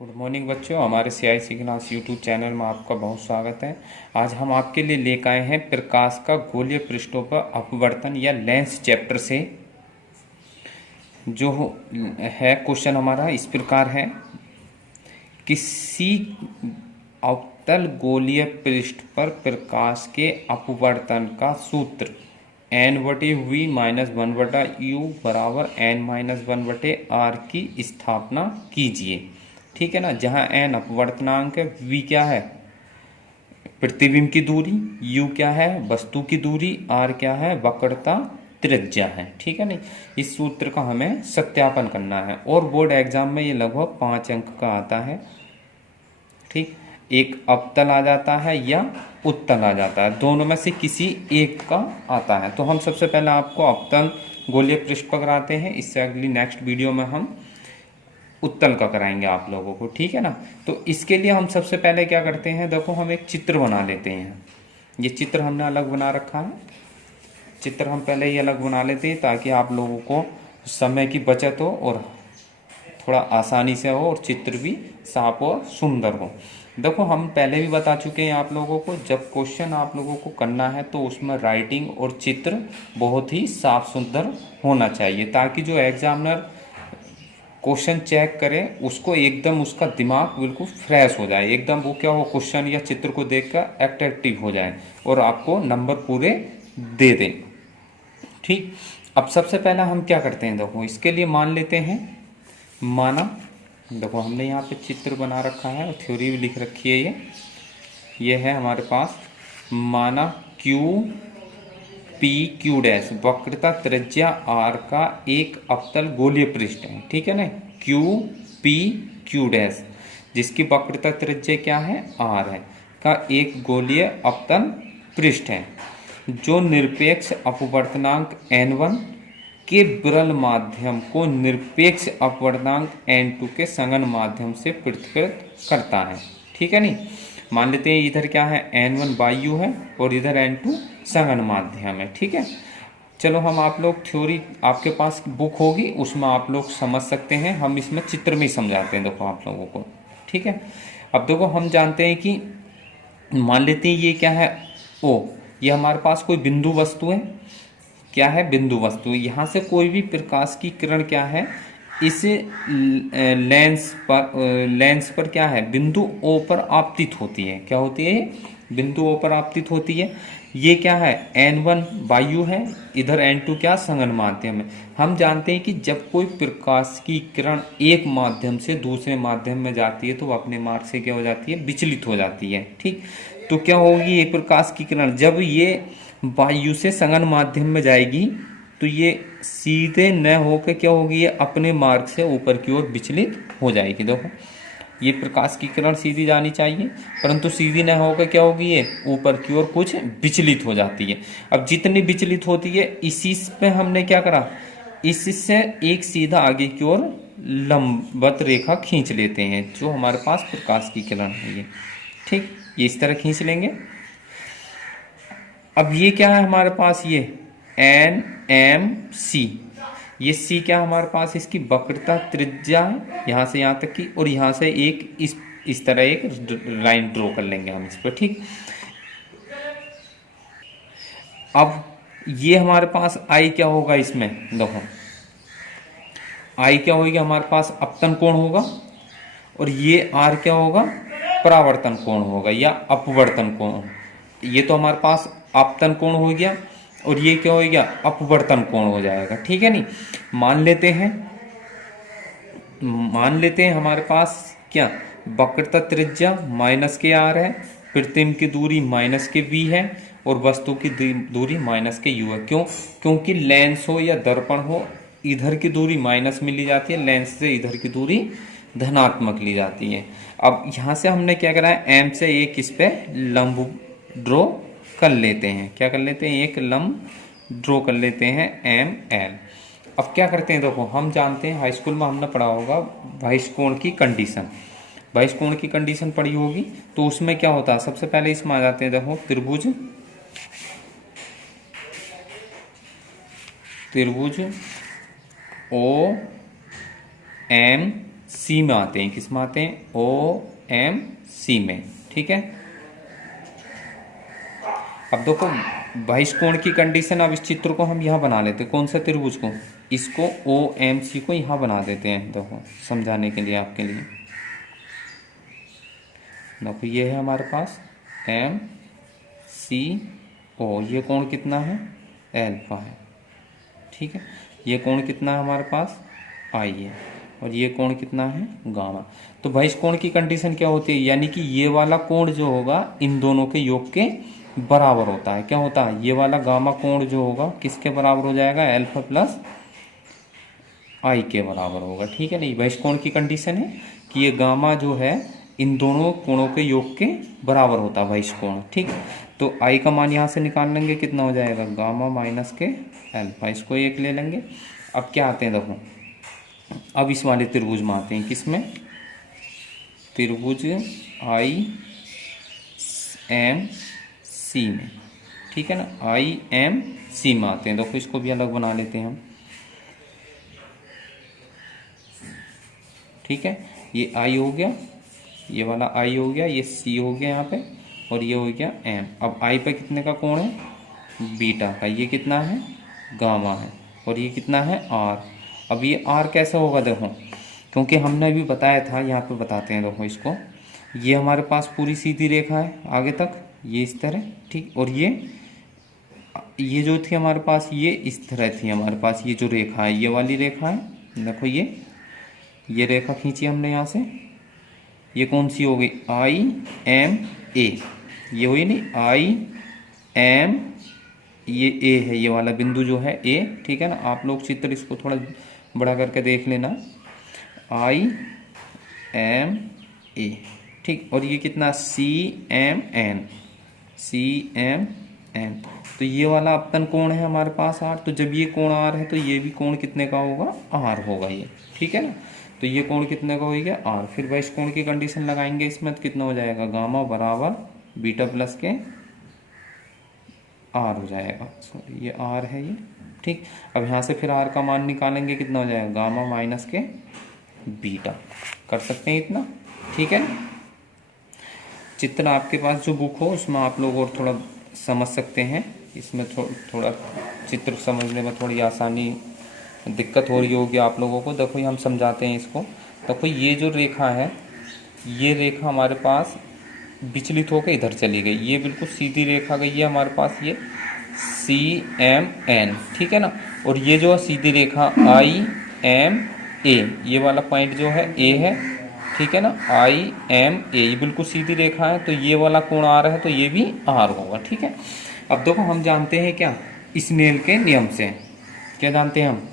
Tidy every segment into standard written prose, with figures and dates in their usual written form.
Good morning बच्चों, हमारे CIC class YouTube channel में आपका बहुत स्वागत है। आज हम आपके लिए लेकर आए हैं प्रकाश का गोलीय पृष्ठों पर अपवर्तन या लेंस चैप्टर से। जो है क्वेश्चन हमारा इस प्रकार है, किसी अवतल गोलीय पृष्ठ पर प्रकाश के अपवर्तन का सूत्र n/v माइनस 1/u बराबर n-1/r की स्थापना कीजिए। ठीक है ना। जहाँ n अपवर्तनांक है, v क्या है प्रतिबिंब की दूरी, u क्या है वस्तु की दूरी, r क्या है वक्रता त्रिज्या है। ठीक है नहीं। इस सूत्र का हमें सत्यापन करना है और बोर्ड एग्जाम में ये लगभग 5 अंक का आता है। ठीक, एक अवतल आ जाता है या उत्तल आ जाता है, दोनों में से किसी एक का आता है। तो हम सबसे पहले आपको अवतल गोलीय पृष्ठ पर कराते हैं, इससे अगली नेक्स्ट वीडियो में हम उत्तल का कराएंगे आप लोगों को। ठीक है ना। तो इसके लिए हम सबसे पहले क्या करते हैं, देखो हम एक चित्र बना लेते हैं। ये चित्र हमने अलग बना रखा है, चित्र हम पहले ही अलग बना लेते हैं ताकि आप लोगों को समय की बचत हो और थोड़ा आसानी से हो और चित्र भी साफ और सुंदर हो। देखो हम पहले भी बता चुके हैं आप लोगों को, जब क्वेश्चन आप लोगों को करना है तो उसमें राइटिंग और चित्र बहुत ही साफ सुंदर होना चाहिए, ताकि जो एग्जामिनर क्वेश्चन चेक करें उसको एकदम उसका दिमाग बिल्कुल फ्रेश हो जाए, एकदम वो क्या हो क्वेश्चन या चित्र को देखकर अट्रैक्टिव हो जाए और आपको नंबर पूरे दे दें। ठीक, अब सबसे पहला हम क्या करते हैं, देखो इसके लिए मान लेते हैं, माना देखो हमने यहाँ पे चित्र बना रखा है और थ्योरी भी लिख रखी है। ये है हमारे पास, माना क्यू पी क्यू डैश वक्रता त्रिज्या आर का एक अवतल गोलीय पृष्ठ है। ठीक है ना। क्यू पी क्यू डैश जिसकी वक्रता त्रिज्या क्या है आर है, का एक गोलीय अवतल पृष्ठ है जो निरपेक्ष अपवर्तनांक n1 के विरल माध्यम को निरपेक्ष अपवर्तनांक n2 के सघन माध्यम से पृथक्कृत करता है। ठीक है नहीं। मान लेते हैं इधर क्या है n1 वायु है और इधर n2 सघन माध्यम है। ठीक है। चलो हम आप लोग थ्योरी आपके पास बुक होगी उसमें आप लोग समझ सकते हैं, हम इसमें चित्र में समझाते हैं देखो आप लोगों को। ठीक है। अब देखो हम जानते हैं कि मान लेते हैं ये क्या है ओ, ये हमारे पास कोई बिंदु वस्तु है। क्या है बिंदु वस्तु, यहाँ से कोई भी प्रकाश की किरण क्या है इस लेंस पर क्या है बिंदु O पर आपतित होती है। क्या होती है, बिंदु O पर आपतित होती है। ये क्या है n1 वायु है, इधर n2 क्या सघन माध्यम है। हम जानते हैं कि जब कोई प्रकाश की किरण एक माध्यम से दूसरे माध्यम में जाती है तो वो अपने मार्ग से क्या हो जाती है विचलित हो जाती है। ठीक, तो क्या होगी एक प्रकाश की किरण जब ये वायु से सघन माध्यम में जाएगी तो ये सीधे न होकर क्या होगी, ये अपने मार्ग से ऊपर की ओर विचलित हो जाएगी। देखो ये प्रकाश की किरण सीधी जानी चाहिए परंतु सीधी न होकर क्या होगी, ये ऊपर की ओर कुछ विचलित हो जाती है। अब जितनी विचलित होती है इसी पे हमने क्या करा, इससे एक सीधा आगे की ओर लंबवत रेखा खींच लेते हैं जो हमारे पास प्रकाश की किरण है ये। ठीक, ये इस तरह खींच लेंगे। अब ये क्या है हमारे पास, ये एन एम सी, ये सी क्या हमारे पास इसकी वक्रता त्रिज्या है यहाँ से यहाँ तक की, और यहाँ से एक इस तरह एक लाइन ड्रॉ कर लेंगे हम इस पर। ठीक, अब ये हमारे पास आई क्या होगा इसमें, देखो आई क्या होगी हमारे पास अपतन कोण होगा और ये आर क्या होगा परावर्तन कोण होगा या अपवर्तन कोण। ये तो हमारे पास आपतन कोण हो गया और ये क्या हो गया अपवर्तन कोण हो जाएगा। ठीक है नहीं। मान लेते हैं हमारे पास क्या वक्रता त्रिज्या माइनस के आर है, प्रतिबिंब की दूरी माइनस के v है और वस्तु की दूरी माइनस के u है। क्यों, क्योंकि लेंस हो या दर्पण हो इधर की दूरी माइनस में ली जाती है, लेंस से इधर की दूरी धनात्मक ली जाती है। अब यहाँ से हमने क्या करा है, m से एक इस पे लंब ड्रॉ कर लेते हैं। क्या कर लेते हैं, एक लंब ड्रॉ कर लेते हैं एम एल। अब क्या करते हैं, देखो हम जानते हैं हाई स्कूल में हमने पढ़ा होगा बहिष्कोण की कंडीशन, बहिष्कोण की कंडीशन पढ़ी होगी। तो उसमें क्या होता है, सबसे पहले इसमें आ जाते हैं देखो त्रिभुज ओ एम सी में आते हैं। किस में आते हैं? ओ एम सी में। ठीक है, अब देखो बहिष्कोण की कंडीशन, अब इस चित्र को हम यहाँ बना लेते हैं। कौन सा त्रिभुज को? इसको ओ एम सी को यहाँ बना देते हैं। देखो समझाने के लिए, आपके लिए देखो ये है हमारे पास एम सी ओ, ये कोण कितना है? एल्फा है। ठीक है, ये कोण कितना है हमारे पास? आई है, और ये कोण कितना है? गामा। तो भाई इस कोण की कंडीशन क्या होती है? यानी कि ये वाला कोण जो होगा इन दोनों के योग के बराबर होता है। क्या होता है? ये वाला गामा कोण जो होगा किसके बराबर हो जाएगा? एल्फा प्लस आई के बराबर होगा। ठीक है, नहीं भाई इस कोण की कंडीशन है कि ये गामा जो है इन दोनों कोणों के योग के बराबर होता है भाई इस कोण। ठीक, तो आई का मान यहाँ से निकाल लेंगे, कितना हो जाएगा? गामा माइनस के एल्फा, इसको एक ले लेंगे। अब क्या आते हैं देखो, अब इस वाले त्रिभुज में आते हैं। किसमें? त्रिभुज आई एम सी में। ठीक है ना, आई एम सी में आते हैं। देखो इसको भी अलग बना लेते हैं हम। ठीक है, ये आई हो गया, ये वाला आई हो गया, ये सी हो गया यहाँ पे, और ये हो गया एम। अब आई पे कितने का कोण है? बीटा का। ये कितना है? गामा है। और ये कितना है? आर। अब ये आर कैसे होगा देखो, क्योंकि हमने अभी बताया था, यहाँ पे बताते हैं देखो इसको। ये हमारे पास पूरी सीधी रेखा है आगे तक, ये इस तरह। ठीक, और ये जो थी हमारे पास, ये इस तरह थी हमारे पास। ये जो रेखा है, ये वाली रेखा है, देखो ये रेखा खींची हमने यहाँ से। ये कौन सी हो गई? I M A. ये हुई नहीं, आई एम, ये ए है, ये वाला बिंदु जो है ए। ठीक है ना, आप लोग चित्र इसको थोड़ा बड़ा करके देख लेना। I M A. ठीक, और ये कितना? C M N, C M N. तो ये वाला अपतन कोण है हमारे पास आर। तो जब ये कोण आर है तो ये भी कोण कितने का होगा? आर होगा ये। ठीक है ना, तो ये कोण कितने का हो गया? आर। फिर भाई इस कोण की कंडीशन लगाएंगे इसमें, तो कितना हो जाएगा? गामा बराबर बीटा प्लस के आर हो जाएगा। सॉरी, ये आर है ये। ठीक, अब यहाँ से फिर आर का मान निकालेंगे, कितना हो जाएगा? गामा माइनस के बीटा। कर सकते हैं इतना। ठीक है, चित्र आपके पास जो बुक हो उसमें आप लोग और थोड़ा समझ सकते हैं। इसमें थोड़ा चित्र समझने में थोड़ी आसानी, दिक्कत हो रही होगी आप लोगों को। देखो ये हम समझाते हैं इसको। देखो ये जो रेखा है, ये रेखा हमारे पास विचलित होकर इधर चली गई। ये बिल्कुल सीधी रेखा गई है हमारे पास, ये सी एम एन। ठीक है ना, और ये जो है सीधी रेखा आई एम ए, ये वाला पॉइंट जो है ए है। ठीक है ना, आई एम ए, ये बिल्कुल सीधी रेखा है। तो ये वाला कोण आर है, तो ये भी आर होगा। ठीक है, अब देखो हम जानते हैं क्या? स्नेल के नियम से। क्या जानते हैं हम?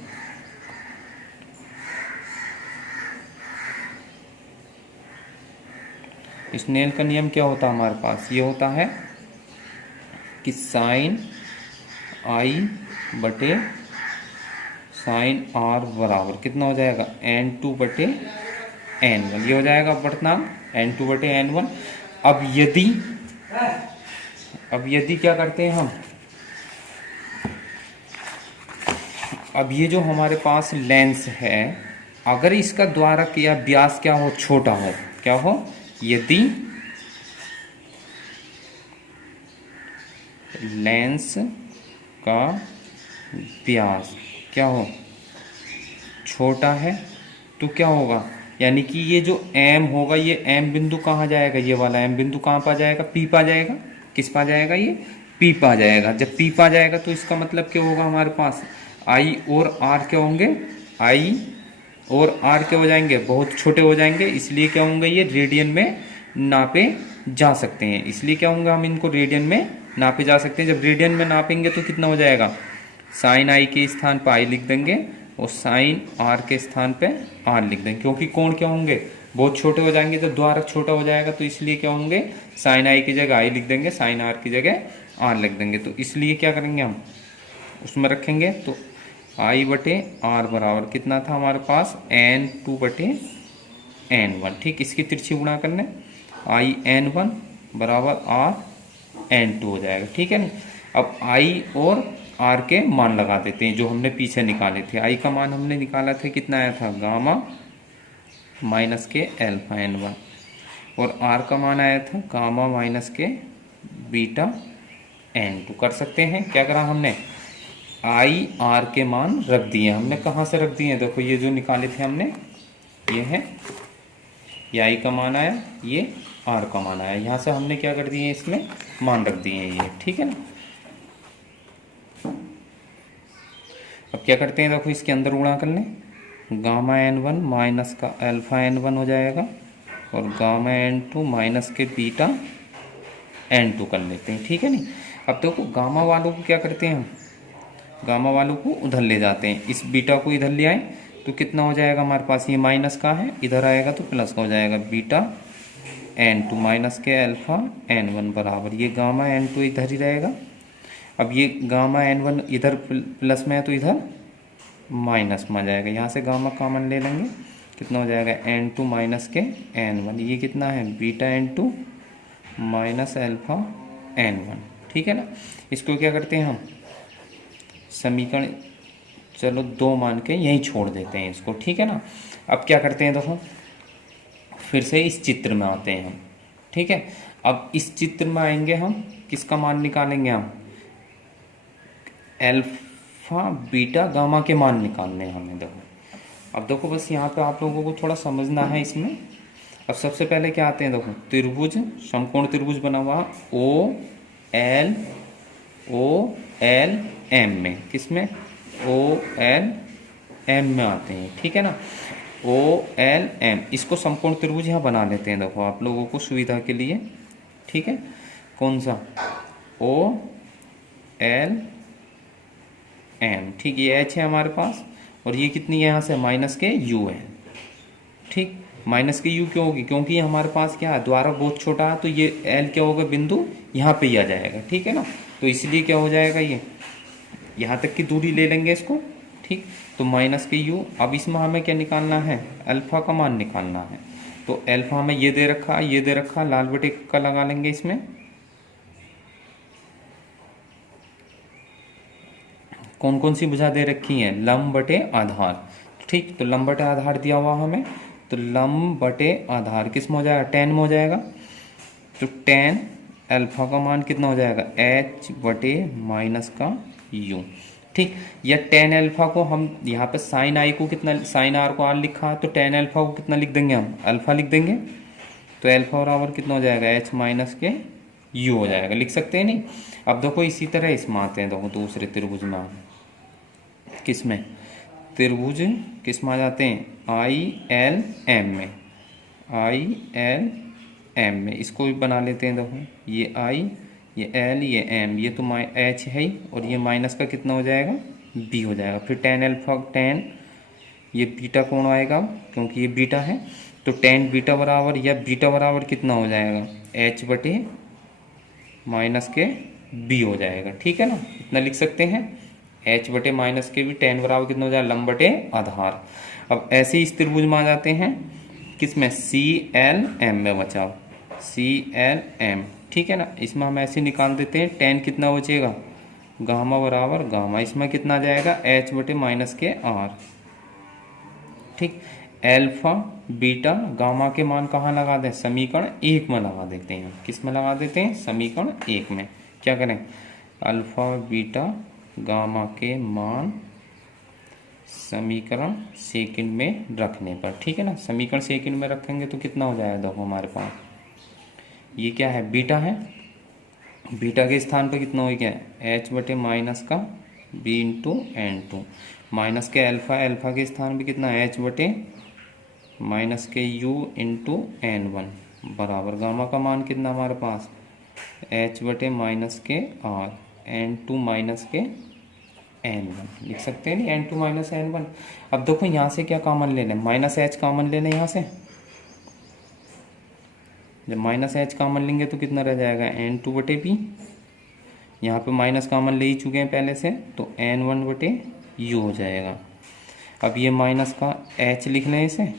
स्नेल का नियम क्या होता है हमारे पास? ये होता है कि साइन आई बटे साइन आर बराबर कितना हो जाएगा? n2 बटे n1। ये हो जाएगा अपवर्तनांक n2 बटे n1। अब यदि क्या करते हैं हम? अब ये जो हमारे पास लेंस है, अगर इसका द्वारक या व्यास क्या हो? छोटा हो। क्या हो? यदि लेंस का व्यास क्या हो? छोटा है, तो क्या होगा? यानी कि ये जो m होगा, ये m बिंदु कहाँ जाएगा? ये वाला m बिंदु कहाँ पा जाएगा? P पा जाएगा। किस पा जाएगा? ये P पा जाएगा। जब P पा जाएगा तो इसका मतलब क्या होगा हमारे पास? I और R क्या होंगे? I और R क्या हो जाएंगे? बहुत छोटे हो जाएंगे। इसलिए क्या होंगे? ये रेडियन में नापे जा सकते हैं। इसलिए क्या होंगे? हम इनको रेडियन में नापे जा सकते हैं। जब रेडियन में नापेंगे तो कितना हो जाएगा? साइन आई के स्थान पर आई लिख देंगे और साइन आर के स्थान पे आर लिख देंगे, क्योंकि कोण क्या होंगे? बहुत छोटे हो जाएंगे। जब द्वारक छोटा हो जाएगा तो इसलिए क्या होंगे? साइन आई की जगह आई लिख देंगे, साइन आर की जगह आर लिख देंगे। तो इसलिए क्या करेंगे हम? उसमें रखेंगे तो आई बटे आर बराबर कितना था हमारे पास? n2 बटे n1। ठीक, इसकी तिरछी गुणा करने आई n1 बराबर आर n2 हो जाएगा। ठीक है ना, अब आई और आर के मान लगा देते हैं जो हमने पीछे निकाले थे। आई का मान हमने निकाला था, कितना आया था? गामा माइनस के अल्फा एन वन, और आर का मान आया था गामा माइनस के बीटा एन टू। कर सकते हैं, क्या करा हमने, आई आर के मान रख दिए हमने। कहाँ से रख दिए, देखो ये जो निकाले थे हमने, ये है, ये आई का मान आया, ये आर का मान आया, यहाँ से हमने क्या कर दिए, इसमें मान रख दिए ये, ठीक है ना। अब क्या करते हैं, देखो इसके अंदर गुणा कर लें, गामा एन वन माइनस का अल्फा एन वन हो जाएगा, और गामा एन टू माइनस के बीटा एन टू कर लेते हैं, ठीक है नहीं। अब देखो गामा वालों को क्या करते हैं हम, गामा वालों को उधर ले जाते हैं, इस बीटा को इधर ले आए तो कितना हो जाएगा हमारे पास, ये माइनस का है, इधर आएगा तो प्लस का हो जाएगा, बीटा एन टू माइनस के अल्फा एन वन बराबर, ये गामा एन टू इधर ही रहेगा। अब ये गामा एन वन इधर प्लस में है तो इधर माइनस में आ जाएगा, यहाँ से गामा कॉमन ले लेंगे, कितना हो जाएगा, एन टू माइनस के एन वन, ये कितना है, beta N two minus alpha N one, ठीक है ना। इसको क्या करते हैं हम, समीकरण चलो 2 मान के यहीं छोड़ देते हैं इसको, ठीक है ना। अब क्या करते हैं, देखो फिर से इस चित्र में आते हैं हम, ठीक है। अब इस चित्र में आएंगे हम, किसका मान निकालेंगे हम, अल्फा बीटा गामा के मान निकालने हैं हमें। देखो अब देखो बस यहाँ पे आप लोगों को थोड़ा समझना है इसमें। अब सबसे पहले क्या आते हैं, देखो त्रिभुज, समकोण त्रिभुज बना हुआ ओ एल एम में, किसमें, ओ एल एम में आते हैं, ठीक है ना, ओ एल एम, इसको समकोण त्रिभुज यहाँ बना लेते हैं, देखो आप लोगों को सुविधा के लिए, ठीक है। कौन सा, ओ एल एम, ठीक, ये एच है हमारे पास, और ये कितनी है यहाँ से, माइनस के यू है, ठीक। माइनस के यू क्यों होगी, क्योंकि ये हमारे पास क्या है, द्वारा बहुत छोटा है, तो ये एल क्या होगा, बिंदु यहाँ पे ही आ जाएगा, ठीक है ना। तो इसलिए क्या हो जाएगा, ये यहाँ तक की दूरी ले लेंगे इसको, ठीक। तो माइनस के यू, अब इसमें हमें क्या निकालना है, अल्फा का मान निकालना है। तो अल्फा हमें ये दे रखा, ये दे रखा, लाल बटे का लगा लेंगे इसमें, कौन कौन सी भुजा दे रखी है, लंब बटे आधार, ठीक। तो लंब बटे आधार दिया हुआ हमें, तो लंब बटे आधार किस में हो जाएगा, टेन में हो जाएगा। तो टेन अल्फा का मान कितना हो जाएगा, एच बटे माइनस का यू, ठीक। या टेन अल्फा को हम यहाँ पे साइन आई को कितना, साइन आर को आर लिखा, तो टेन अल्फा को कितना लिख देंगे हम, अल्फा लिख देंगे। तो अल्फा बराबर कितना हो जाएगा, एच माइनस के यू हो जाएगा, लिख सकते हैं नहीं। अब देखो इसी तरह इसमें आते हैं, देखो दूसरे त्रिभुज में, किस में, त्रिभुज किस में आ जाते हैं, आई एल एम में, आई एल एम में, इसको भी बना लेते हैं। देखो ये आई, ये एल, ये एम, ये तो एच है ही, और ये माइनस का कितना हो जाएगा, बी हो जाएगा। फिर टेन अल्फा टेन, ये बीटा कौन आएगा, क्योंकि ये बीटा है, तो टेन बीटा बराबर, या बीटा बराबर कितना हो जाएगा, एच बटे माइनस के बी हो जाएगा, ठीक है ना। इतना लिख सकते हैं, एच बटे माइनस के भी, टेन बराबर कितना हो जाएगा, लंब बटे आधार। अब ऐसे इस त्रिभुज में आ जाते हैं, किसमें, सी एल एम में बचाओ, सी एल एम, ठीक है ना। इसमें हम ऐसे निकाल देते हैं, टेन कितना बचेगा, गामा बराबर गामा, इसमें कितना आ जाएगा, एच बटे माइनस के आर, ठीक। एल्फा बीटा गामा के मान कहाँ लगा दें, समीकरण 1 में लगा देते हैं। किस में लगा देते हैं, समीकरण 1 में। क्या करें, अल्फा बीटा गामा के मान समीकरण सेकंड में रखने पर, ठीक है ना। समीकरण सेकंड में रखेंगे तो कितना हो जाएगा, देखो हमारे पास ये क्या है, बीटा है, बीटा के स्थान पर कितना हो गया, एच बटे माइनस का B into N two, minus के अल्फा, अल्फा के स्थान पर कितना, एच बटे माइनस के यू इंटू एन वन बराबर गामा का मान कितना हमारे पास, एच बटे माइनस के आर, एन टू माइनस के एन वन, लिख सकते हैं नहीं, N two minus N one. अब देखो यहाँ से क्या कॉमन ले लें, माइनस एच कॉमन ले लें यहाँ से। जब माइनस एच कॉमन लेंगे तो कितना रह जाएगा, एन टू बटे पी, यहाँ पे माइनस कॉमन ले ही चुके हैं पहले से, तो एन वन बटे यू हो जाएगा। अब ये माइनस का एच लिख लें इसे,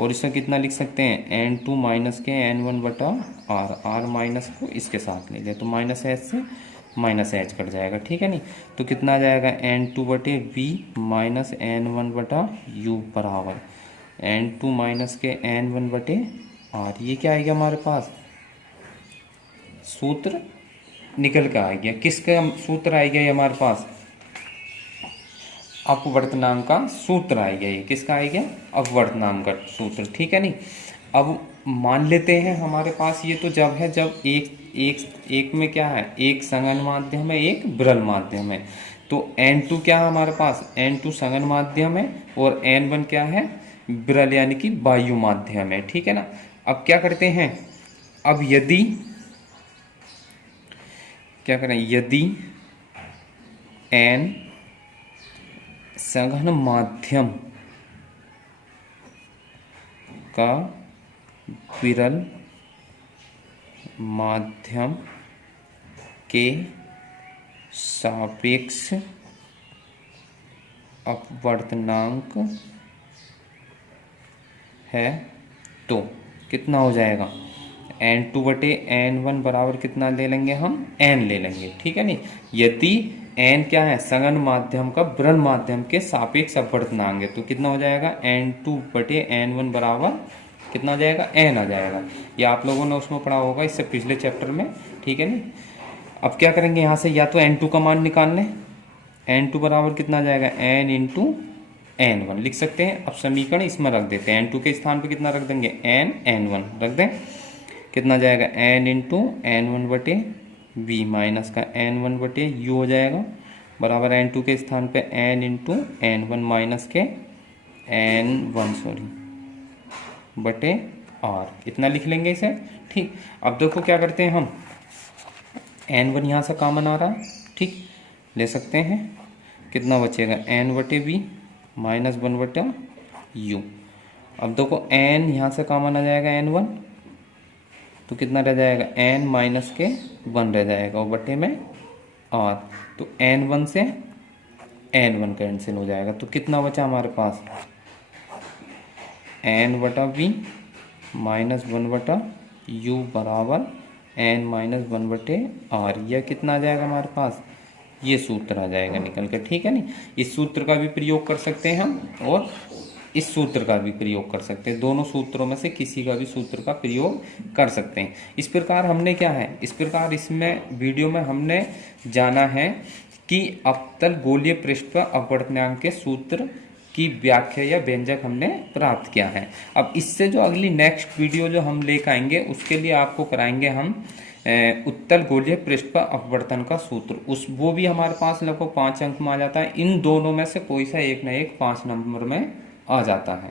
और इसका कितना लिख सकते हैं, एन टू माइनस के एन वन बटा आर, आर माइनस को इसके साथ ले लें, तो माइनस एच से माइनस एच कट जाएगा, ठीक है नहीं। तो कितना आ जाएगा, एन टू बटे वी माइनस एन वन बटा यू बराबर n2 माइनस के n1 बटे r। ये क्या आएगा हमारे पास, सूत्र निकल कर आ गया। किसका सूत्र आएगा ये हमारे पास, अपवर्तनांक का सूत्र आएगा। ये किसका आएगा, अपवर्तनांक का सूत्र, ठीक है नहीं। अब मान लेते हैं हमारे पास ये तो जब है जब एक में क्या है, एक संघन माध्यम है, एक विरल माध्यम है। तो n2 क्या है हमारे पास, n2 संघन माध्यम है और n1 क्या है, विरल यानी कि वायु माध्यम है, ठीक है ना। अब क्या करते हैं, अब यदि क्या करें, यदि n सघन माध्यम का विरल माध्यम के सापेक्ष अपवर्तनांक है तो कितना हो जाएगा, n2 बटे n1 बराबर कितना ले लेंगे हम, n ले लेंगे, ठीक है नहीं। यदि n क्या है, सघन माध्यम का विरल माध्यम के सापेक्ष अपवर्तनांक है तो कितना हो जाएगा, n2 बटे n1 बराबर कितना आ जाएगा, n आ जाएगा। ये आप लोगों ने उसमें पढ़ा होगा इससे पिछले चैप्टर में, ठीक है नहीं। अब क्या करेंगे, यहाँ से या तो n2 का मान निकाल लें, n2 बराबर कितना आ जाएगा, n इंटू n1 लिख सकते हैं। अब समीकरण इसमें रख देते हैं, n2 के स्थान पे कितना रख देंगे, n n1 रख दें, कितना जाएगा, n इंटू n1 बटे v माइनस का n1 बटे u हो जाएगा, बराबर n2 के स्थान पे n इंटू n1 माइनस के n1 बटे r, इतना लिख लेंगे इसे, ठीक। अब देखो क्या करते हैं हम, n1 यहाँ से कॉमन आ रहा है, ठीक, ले सकते हैं, कितना बचेगा, n बटे v माइनस 1 बटा u। अब देखो n यहाँ से कॉमन आ जाएगा n1, तो कितना रह जाएगा, n माइनस के 1 रह जाएगा और बटे में r, तो n1 से n1 कैंसिल हो जाएगा, तो कितना बचा हमारे पास, n बटा v माइनस 1 बटा u बराबर n माइनस 1 बटे r। यह कितना आ जाएगा हमारे पास, ये सूत्र आ जाएगा निकल कर, ठीक है नहीं। इस सूत्र का भी प्रयोग कर सकते हैं हम और इस सूत्र का भी प्रयोग कर सकते हैं, दोनों सूत्रों में से किसी का भी सूत्र का प्रयोग कर सकते हैं। इस प्रकार हमने क्या है, इस प्रकार इसमें वीडियो में हमने जाना है कि अवतल गोलीय पृष्ठ पर अपवर्तनांक के सूत्र की व्याख्या या व्यंजक हमने प्राप्त किया है। अब इससे जो अगली नेक्स्ट वीडियो जो हम लेकर आएंगे उसके लिए आपको कराएंगे हम उत्तल गोलीय पृष्ठ पर अपवर्तन का सूत्र, उस वो भी हमारे पास लगभग 5 अंक में आ जाता है। इन दोनों में से कोई सा एक ना एक 5 नंबर में आ जाता है।